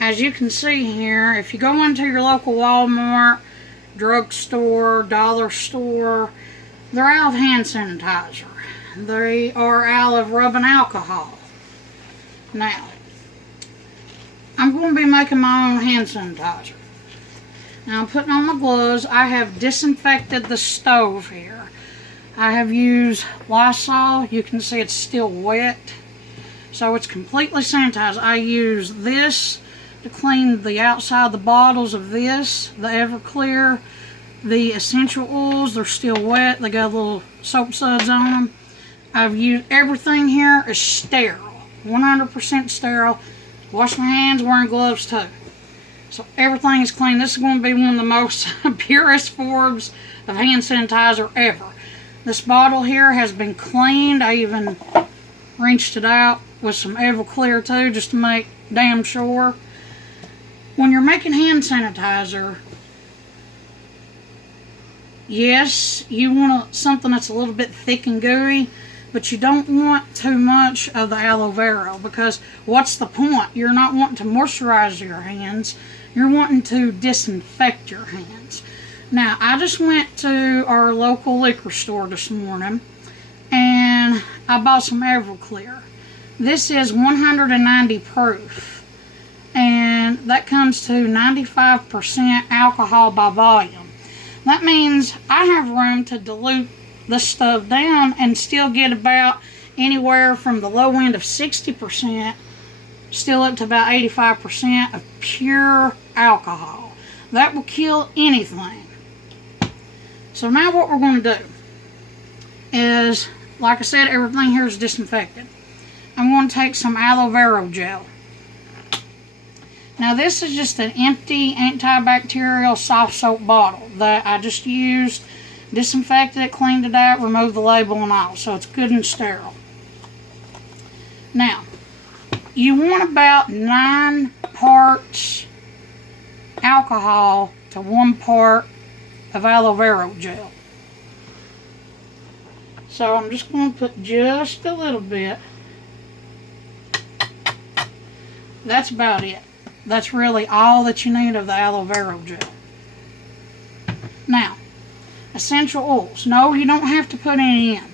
As you can see here, if you go into your local Walmart, drugstore, dollar store, they're out of hand sanitizer. They are out of rubbing alcohol. Now, I'm going to be making my own hand sanitizer. Now I'm putting on my gloves. I have disinfected the stove here. I have used Lysol. You can see it's still wet. So it's completely sanitized. I use this to clean the outside of the bottles of this, the Everclear, the essential oils. They're still wet. They got little soap suds on them. I've used everything here is sterile, 100% sterile. Wash my hands, wearing gloves too. So everything is clean. This is going to be one of the most purest forms of hand sanitizer ever. This bottle here has been cleaned. I even rinsed it out with some Everclear too, just to make damn sure. When you're making hand sanitizer, yes, you want something that's a little bit thick and gooey, but you don't want too much of the aloe vera, because what's the point? You're not wanting to moisturize your hands. You're wanting to disinfect your hands. Now, I just went to our local liquor store this morning, and I bought some Everclear. This is 190 proof, and that comes to 95% alcohol by volume. That means I have room to dilute the stuff down and still get about anywhere from the low end of 60% still up to about 85% of pure alcohol. That will kill anything. So now what we're going to do is, like I said, everything here is disinfected. I'm going to take some aloe vera gel. Now this is just an empty antibacterial soft soap bottle that I just used, disinfected it, cleaned it out, removed the label and all, so it's good and sterile. Now, you want about 9 parts alcohol to 1 part of aloe vera gel. So I'm just going to put just a little bit. That's about it. That's really all that you need of the aloe vera gel. Now, essential oils. No, you don't have to put any in.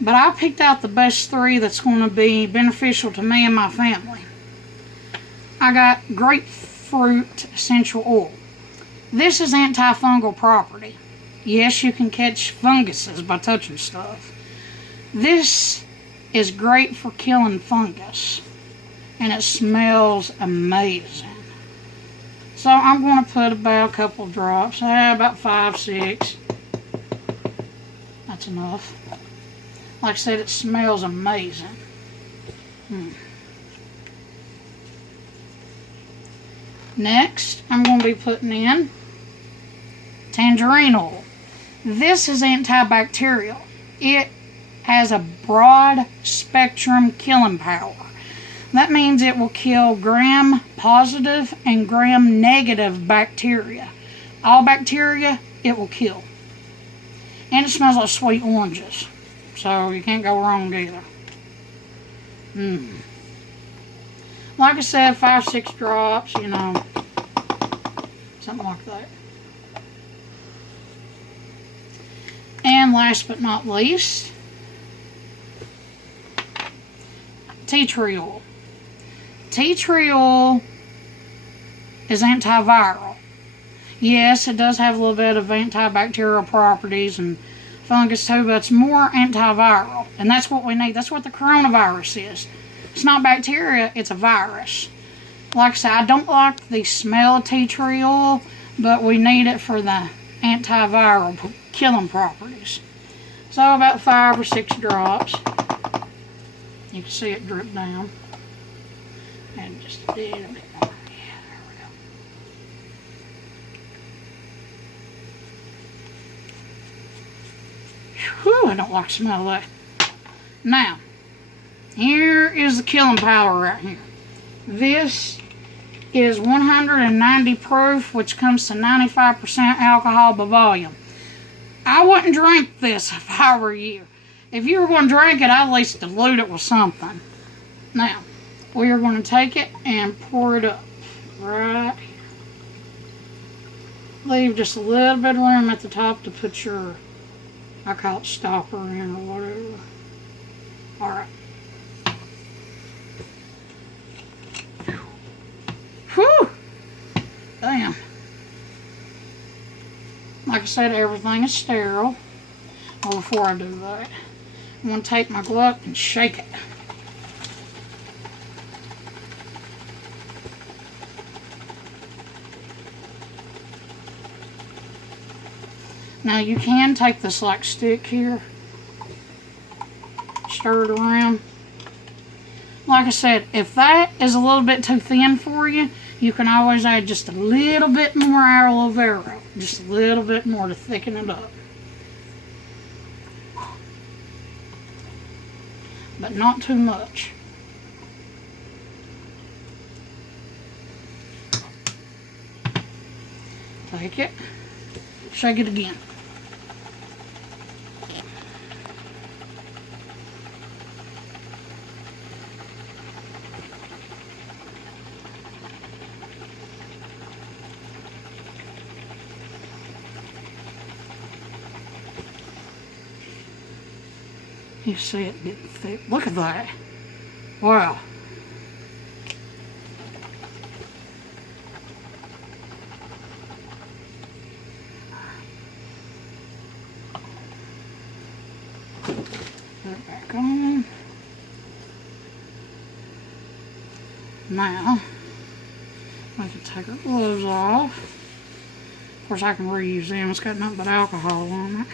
But I picked out the best 3 that's going to be beneficial to me and my family. I got grapefruit essential oil. This is antifungal property. Yes, you can catch funguses by touching stuff. This is great for killing fungus. And it smells amazing. So I'm going to put about a couple drops. About 5, 6. That's enough. Like I said, it smells amazing. Next, I'm going to be putting in tangerine oil. This is antibacterial. It has a broad spectrum killing power. That means it will kill gram-positive and gram-negative bacteria. All bacteria, it will kill. And it smells like sweet oranges. So you can't go wrong either. Like I said, 5, 6 drops, you know. Something like that. And last but not least, tea tree oil. Tea tree oil is antiviral. Yes, it does have a little bit of antibacterial properties and fungus too, but it's more antiviral. And that's what we need. That's what the coronavirus is. It's not bacteria, it's a virus. Like I said, I don't like the smell of tea tree oil, but we need it for the antiviral killing properties. So about 5 or 6 drops. You can see it drip down. And just a little bit more. Yeah, there we go. Whew, I don't like the smell of that. Now, here is the killing power right here. This is 190 proof, which comes to 95% alcohol by volume. I wouldn't drink this if I were you. If you were going to drink it, I'd at least dilute it with something. Now, We are going to take it and pour it up right here. Leave just a little bit of room at the top to put your, I call it stopper in or whatever. Alright. Whew! Damn. Like I said, everything is sterile. Well, before I do that, I'm going to take my glove and shake it. Now you can take this like stick here, stir it around. Like I said, if that is a little bit too thin for you, you can always add just a little bit more aloe vera. Just a little bit more to thicken it up. But not too much. Take it, shake it again. You see it getting thick. Look at that. Wow. Put it back on. Now, we can take our gloves off. Of course, I can reuse them. It's got nothing but alcohol on it.